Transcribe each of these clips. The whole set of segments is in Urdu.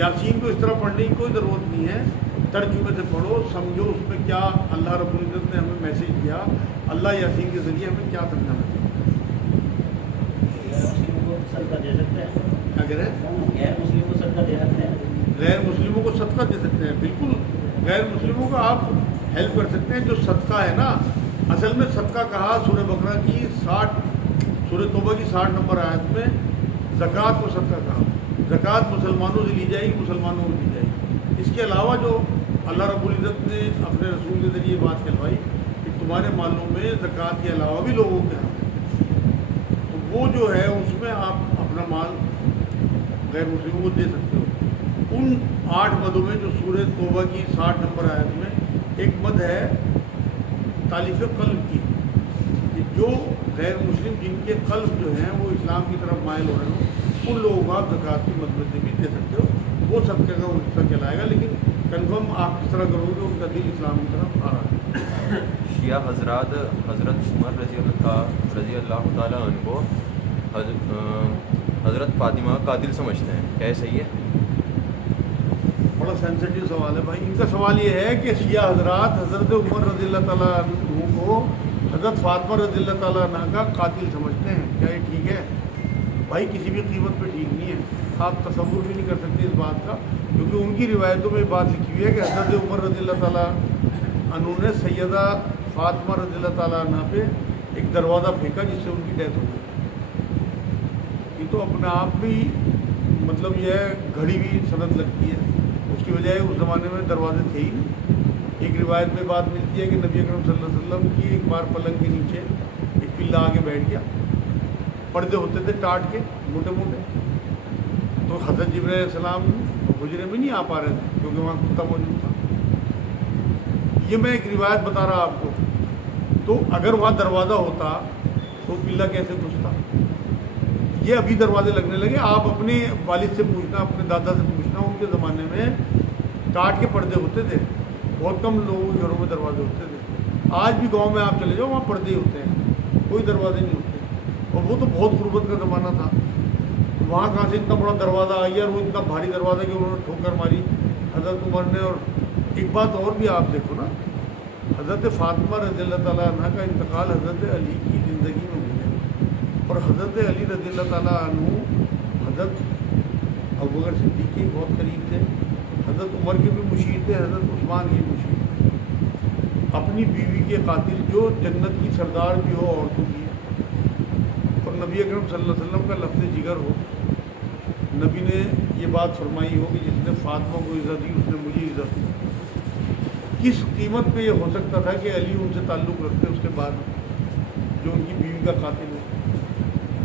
یاسین کو اس طرح پڑھنے کی کوئی ضرورت نہیں ہے، ترجمے سے پڑھو، سمجھو اس میں کیا اللہ رب العزت نے ہمیں میسیج دیا، اللہ یاسین کے ذریعے ہمیں کیا سمجھانا چاہیے۔ صدقہ دے سکتے ہیں؟ کیا کہہ رہے ہیں؟ غیر مسلم کو صدقہ دے سکتے ہیں؟ غیر مسلموں کو صدقہ دے سکتے ہیں، بالکل غیر مسلموں کو آپ ہیلپ کر سکتے ہیں۔ جو صدقہ ہے نا، اصل میں صدقہ کہا سورہ بقرہ کی 60 سورہ توبہ کی 60 نمبر آیت میں زکوٰۃ کو صدقہ کہا۔ زکوٰۃ مسلمانوں سے لی جائے گی، مسلمانوں کو دی جائے گی۔ اس کے علاوہ جو اللہ رب العزت نے اپنے رسول کے ذریعے بات کہلوائی کہ تمہارے مالوں میں زکوٰۃ کے علاوہ بھی لوگوں کے حق ہیں، تو وہ جو ہے اس میں آپ اپنا مال غیر مسلموں کو دے سکتے ہو۔ ان 8 مدوں میں جو سورہ توبہ کی 60 نمبر آیت میں ایک مد ہے تالیف قلب کی، کہ جو غیر مسلم جن کے قلب جو ہیں وہ اسلام کی طرف مائل ہو رہے ہوں، ان لوگوں کو آپ زکوٰۃ کی مد میں سے بھی دے سکتے ہو، وہ صدقے کا وہ حصہ کہلائے گا، لیکن کنفرم آپ کس طرح کرو گے ان کا دل اسلام کی طرف آ رہا ہے۔ شیعہ حضرات حضرت عمر رضی اللہ تعالیٰ عنہ کو حضرت فاطمہ قاتل سمجھتے ہیں، کیا یہ صحیح ہے؟ بڑا سینسیٹیو سوال ہے بھائی۔ ان کا سوال یہ ہے کہ شیعہ حضرات حضرت عمر رضی اللہ تعالیٰ عنہ کو حضرت فاطمہ رضی اللہ تعالیٰ عنہ کا قاتل سمجھتے ہیں، کیا یہ ٹھیک ہے؟ بھائی کسی بھی قیمت پہ ٹھیک نہیں ہے، آپ تصور بھی نہیں کر سکتے اس بات کا، کیونکہ ان کی روایتوں میں بات لکھی ہوئی ہے کہ حضرت عمر رضی اللہ تعالیٰ عنہ نے سیدہ فاطمہ رضی اللہ تعالیٰ عنہ پہ ایک دروازہ پھینکا جس سے ان کی ڈیتھ ہو گئی۔ یہ تو اپنے آپ بھی مطلب یہ گھڑی ہوئی سند لگتی ہے، اس کی بجائے اس زمانے میں دروازے تھے ہی نہیں۔ ایک روایت میں بات ملتی ہے کہ نبی اکرم صلی اللہ علیہ وسلم کی ایک بار پلنگ کے نیچے ایک پلہ آ کے بیٹھ گیا، پردے ہوتے تھے ٹاٹ کے موٹے موٹے، تو حضرت جبرائیل علیہ السلام حجرے میں نہیں آ پا رہے تھے کیونکہ وہاں کتا موجود تھا۔ یہ میں ایک روایت بتا رہا آپ کو، تو اگر وہاں دروازہ ہوتا تو پلہ کیسے گھستا؟ یہ ابھی دروازے لگنے لگے۔ آپ اپنے والد سے پوچھنا، اپنے دادا سے پوچھنا، ان کے زمانے میں ٹاٹ کے پردے ہوتے تھے، بہت کم لوگوں کے گھروں میں دروازے ہوتے تھے۔ آج بھی گاؤں میں آپ چلے جاؤ وہاں پردے ہوتے ہیں، کوئی دروازے نہیں ہوتے، اور وہ تو بہت غربت کا زمانہ تھا، وہاں کہاں سے اتنا بڑا دروازہ آ گیا، اور وہ اتنا بھاری دروازہ کہ انہوں نے ٹھوکر ماری حضرت عمر نے۔ اور ایک بات اور بھی آپ دیکھو نا، حضرت فاطمہ رضی اللہ تعالیٰ عنہ کا انتقال حضرت علی کی زندگی میں ہو گیا، اور حضرت علی رضی اللہ تعالیٰ عنہ حضرت ابوبکر صدیق کے بہت قریب تھے، حضرت عمر کے بھی مشیر تھے، حضرت عثمان کے مشیر تھے۔ اپنی بیوی کے قاتل جو جنت کی سردار بھی ہو عورتوں کی، اور نبی اکرم صلی اللہ علیہ وسلم کا لفظ جگر ہو، نبی نے یہ بات فرمائی ہو کہ جس نے فاطمہ کو عزت دی اس نے مجھے عزت دی۔ کس قیمت پہ یہ ہو سکتا تھا کہ علی ان سے تعلق رکھتے اس کے بعد جو ان کی بیوی کا قاتل ہے؟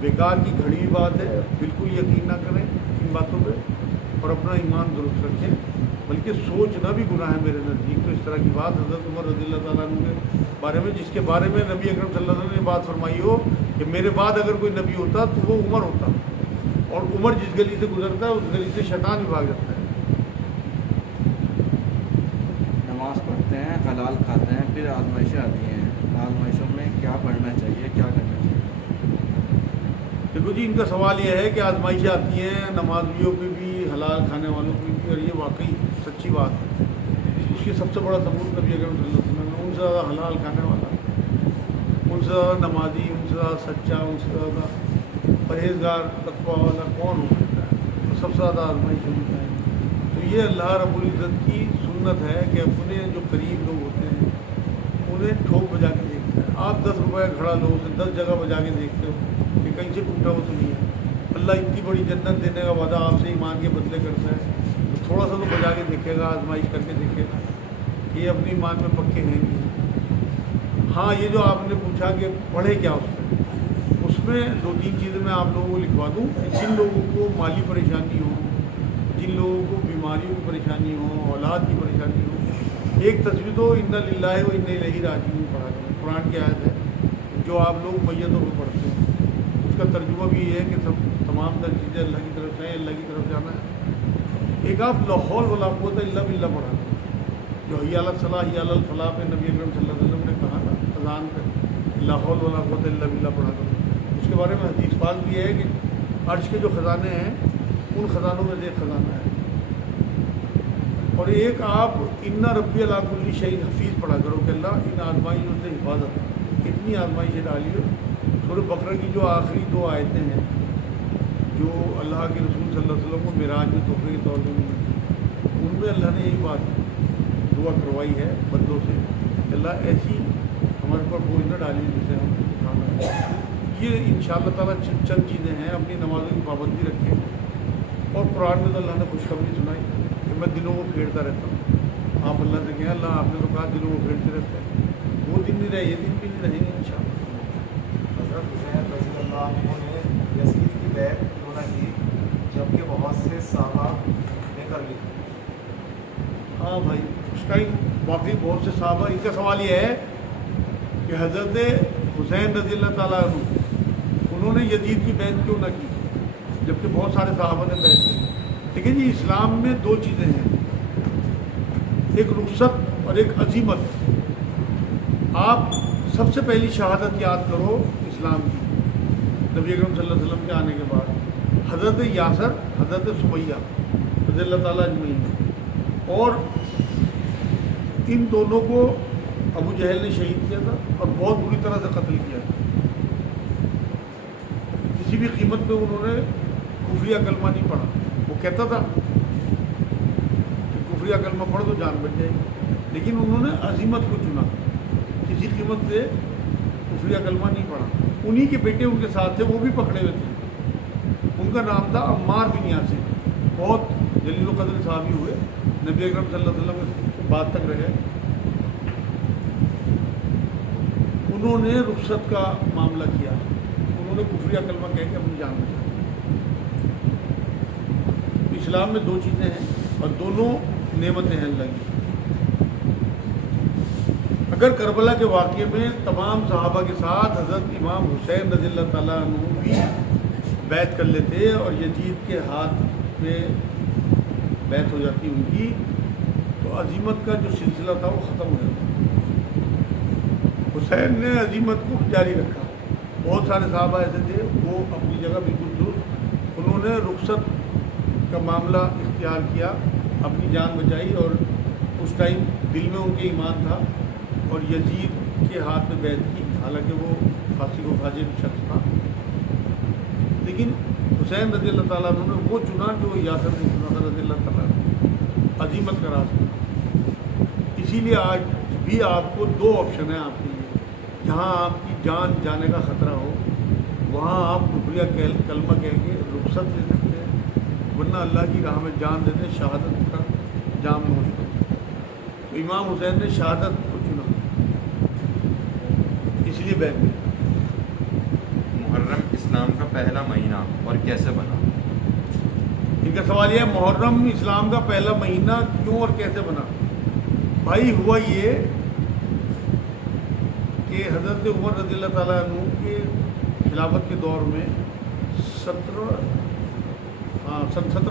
بیکار کی گھڑی ہوئی بات ہے، بالکل یقین نہ کریں ان باتوں پہ، اور اپنا ایمان درست رکھیں، بلکہ سوچنا بھی گناہ ہے میرے نزدیک۔ تو اس طرح کی بات حضرت عمر رضی اللہ تعالیٰ عنہ کے بارے میں، جس کے بارے میں نبی اکرم صلی اللہ علیہ وسلم نے بات فرمائی ہو کہ میرے بعد اگر کوئی نبی ہوتا تو وہ عمر ہوتا، اور عمر جس گلی سے گزرتا ہے اس گلی سے شیطان بھی بھاگ جاتا ہے۔ نماز پڑھتے ہیں، حلال کھاتے ہیں، پھر آزمائشیں آتی ہیں، آزمائشوں میں کیا پڑھنا چاہیے، کیا کرنا چاہیے؟ دیکھو جی، ان کا سوال یہ ہے کہ آزمائشیں آتی ہیں نمازیوں پہ بھی، حلال کھانے والوں پہ بھی، اور یہ واقعی سچی بات ہے۔ اس کی سب سے بڑا ثبوت نبی اکرم صلی اللہ علیہ وسلم ہے، ان سے زیادہ حلال کھانے والا، ان سے زیادہ نمازی، ان سے زیادہ سچا، ان سے زیادہ پرہیزگار تقویٰ والا کون ہو سکتا ہے؟ تو سب سے زیادہ آزمائشیں ہوتا ہے۔ تو یہ اللہ رب العزت کی سنت ہے کہ اپنے جو قریب لوگ ہوتے ہیں انہیں ٹھوک بجا کے دیکھتے ہیں۔ آپ 10 روپے کھڑا لو، اسے 10 جگہ بجا کے دیکھتے ہو کہ کہیں سے ٹوٹا ہو تو نہیں ہے۔ اللہ اتنی بڑی جنت دینے کا وعدہ آپ سے ایمان کے بدلے کرتا ہے، تو تھوڑا سا تو بجا کے دیکھے گا، آزمائش کر کے دیکھے گا کہ یہ اپنی ایمان میں پکے ہیں نہیں۔ ہاں، یہ جو آپ نے پوچھا کہ پڑھے کیا اس میں 2-3 چیزیں میں آپ لوگوں کو لکھوا دوں۔ جن لوگوں کو مالی پریشانی ہو، جن لوگوں کو بیماریوں کی پریشانی ہو، اولاد کی پریشانی ہو، ایک تصویر تو انا للہ و انا الیہ راجعون پڑھا کریں، قرآن کی آیت ہے جو آپ لوگ میتوں کو پڑھتے ہیں۔ اس کا ترجمہ بھی یہ ہے کہ تمام تر چیزیں اللہ کی طرف سے ہیں، اللہ کی طرف جانا ہے۔ ایک آپ لا حول ولا قوت الا باللہ پڑھا کریں، جو حی علی الصلاۃ حی علی الفلاح پہ نبی اکرم صلی اللہ علیہ وسلم نے کہا نا اذان پہ، لا حول ولا قوت الا باللہ پڑھا کریں۔ اس کے بارے میں حدیث پاک بھی ہے کہ عرش کے جو خزانے ہیں ان خزانوں میں سے ایک خزانہ ہے اور ایک آپ اِنَّ ربی علی کل شیء حفیظ پڑھا کرو کہ اللہ ان آزمائشوں سے حفاظت، اتنی آزمائشیں ڈالی ہو۔ سورہ بقرہ کی جو آخری 2 آیتیں ہیں جو اللہ کے رسول صلی اللہ علیہ وسلم کو معراج میں تحفے کے طور پر ملی، ان میں اللہ نے یہی بات دعا کروائی ہے بندوں سے کہ اللہ ایسی ہمارے پر بوجھ نہ ڈالی جسے ہم اٹھانا ہے۔ یہ انشاءاللہ تعالیٰ چند چیزیں ہیں، اپنی نمازوں کی پابندی رکھیں، اور قرآن میں تو اللہ نے خوشخبری سنائی کہ میں دلوں کو پھیرتا رہتا ہوں۔ آپ اللہ سے کہیں اللہ آپ نے تو کہا دلوں کو پھیرتے رہتے ہیں، وہ دن نہیں رہے، یہ دن بھی نہیں رہیں گے انشاءاللہ۔ حضرت حسین رضی اللہ عنہ نے یزید کی بیعت کیوں نہ کی جبکہ بہت سے صحابہ نے کر لی؟ ہاں بھائی، اس ٹائم واقعی بہت سے صحابہ، ان کا سوال یہ ہے کہ حضرت حسین رضی اللہ تعالیٰ عنہ انہوں نے یزید کی بیعت کیوں نہ کی جبکہ بہت سارے صحابہ نے بیعت کی؟ دیکھیں جی، اسلام میں 2 چیزیں ہیں، ایک رخصت اور ایک عزیمت۔ آپ سب سے پہلی شہادت یاد کرو اسلام کی، نبی اکرم صلی اللہ علیہ وسلم کے آنے کے بعد حضرت یاسر، حضرت سمیہ رضی اللہ تعالیٰ اجمعین، اور ان دونوں کو ابو جہل نے شہید کیا تھا اور بہت بری طرح سے قتل کیا تھا۔ کسی بھی قیمت پہ انہوں نے کفریہ کلمہ نہیں پڑھا۔ وہ کہتا تھا کہ کفریہ کلمہ پڑھ تو جان بچ جائے گی، لیکن انہوں نے عزیمت کو چنا، کسی قیمت پہ کفریہ کلمہ نہیں پڑھا۔ انہی کے بیٹے ان کے ساتھ تھے، وہ بھی پکڑے ہوئے تھے، ان کا نام تھا عمار بن یاسر، بہت جلیل القدر صحابی ہوئے، نبی اکرم صلی اللہ علیہ وسلم کے بعد تک رہے۔ انہوں نے رخصت کا معاملہ کیا، انہوں نے کفریہ کلمہ کہہ کے اپنی جان بچائی۔ اسلام میں 2 چیزیں ہیں اور دونوں نعمتیں ہیں اللہ کی۔ اگر کربلا کے واقعے میں تمام صحابہ کے ساتھ حضرت امام حسین رضی اللہ تعالیٰ عنہ بھی بیعت کر لیتے اور یزید کے ہاتھ پہ بیعت ہو جاتی ان کی، تو عزیمت کا جو سلسلہ تھا وہ ختم ہو جاتا۔ حسین نے عزیمت کو جاری رکھا۔ بہت سارے صحابہ ایسے تھے، وہ اپنی جگہ بالکل درست، انہوں نے رخصت کا معاملہ اختیار کیا، اپنی جان بچائی، اور اس ٹائم دل میں ان کے ایمان تھا اور یزید کے ہاتھ میں بیعت کی، حالانکہ وہ فاسق و فاجر شخص تھا، لیکن حسین رضی اللہ تعالیٰ عنہ نے وہ چنا جو یاسر نے چنا تھا رضی اللہ تعالیٰ عنہ، عزیمت کا راستہ۔ اسی لیے آج بھی آپ کو 2 آپشن ہیں آپ کے لیے، جہاں آپ کی جان جانے کا خطرہ ہو وہاں آپ کفریہ کلمہ کہہ کے رخصت لے سکتے ہیں، ورنہ اللہ کی راہ میں جان دیتے، شہادت کا جام نوش کرتے۔ تو امام حسین نے شہادت کو چنا، اس لیے بیعت کی۔ محرم اسلام کا پہلا مہینہ اور کیسے بنا؟ ان کا سوال یہ ہے محرم اسلام کا پہلا مہینہ کیوں اور کیسے بنا؟ بھائی ہوا یہ کہ حضرت عمر رضی اللہ تعالیٰ عنہ کے خلافت کے دور میں 17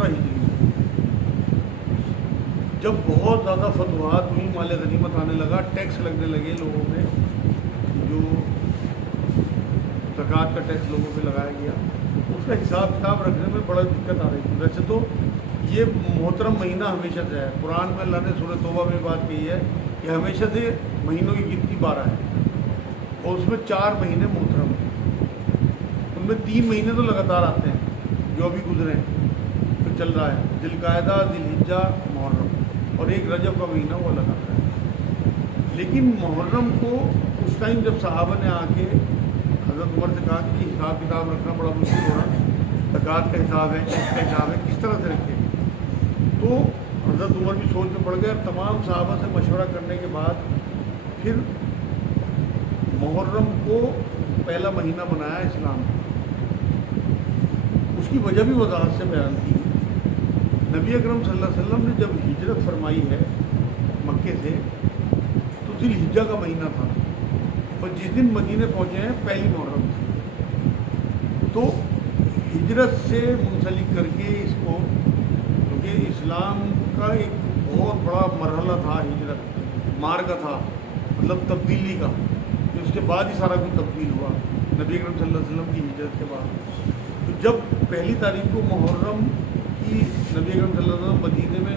ہجری میں جب بہت زیادہ فتوحات ہوئی، مال غنیمت آنے لگا، ٹیکس لگنے لگے لوگوں پہ، جو زکوٰۃ کا ٹیکس لوگوں پہ لگایا گیا، اس کا حساب کتاب رکھنے میں بڑا دقت آ رہی تھی۔ ویسے تو یہ محترم مہینہ ہمیشہ سے ہے، قرآن میں اللہ نے سورہ توبہ میں بات کہی ہے کہ ہمیشہ سے مہینوں کی گنتی 12 ہے، اور اس میں 4 مہینے محترم ہیں، ان میں 3 مہینے تو لگاتار آتے ہیں جو ابھی گزرے ہیں، جو چل رہا ہے، ذی القعدہ، ذی الحجہ، محرم، اور ایک رجب کا مہینہ وہ لگا ہے۔ لیکن محرم کو اس ٹائم جب صحابہ نے آ کے حضرت عمر سے کہا کہ حساب کتاب رکھنا بڑا مشکل ہو رہا، زکوٰۃ کا حساب ہے، ٹیکس کا حساب ہے، کس طرح سے رکھیں، تو حضرت عمر بھی سوچ میں پڑ گئے، اور تمام صحابہ سے مشورہ کرنے کے بعد پھر محرم کو پہلا مہینہ بنایا اسلام کا۔ اس کی وجہ بھی وضاحت سے بیان کی۔ نبی اکرم صلی اللہ علیہ وسلم نے جب ہجرت فرمائی ہے مکے سے، تو ذی الحجہ کا مہینہ تھا، اور جس دن مدینے پہنچے ہیں پہلی محرم تھی، تو ہجرت سے منسلک کر کے اس کو، کیونکہ اسلام کا ایک بہت بڑا مرحلہ تھا ہجرت، مارکہ تھا، مطلب تبدیلی کا، کہ اس کے بعد ہی سارا کچھ تبدیل ہوا نبی اکرم صلی اللہ علیہ وسلم کی ہجرت کے بعد۔ تو جب پہلی تاریخ کو محرم کی نبی اکرم صلی اللہ علیہ وسلم مدینے میں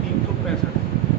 365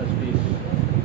10-20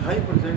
2.5%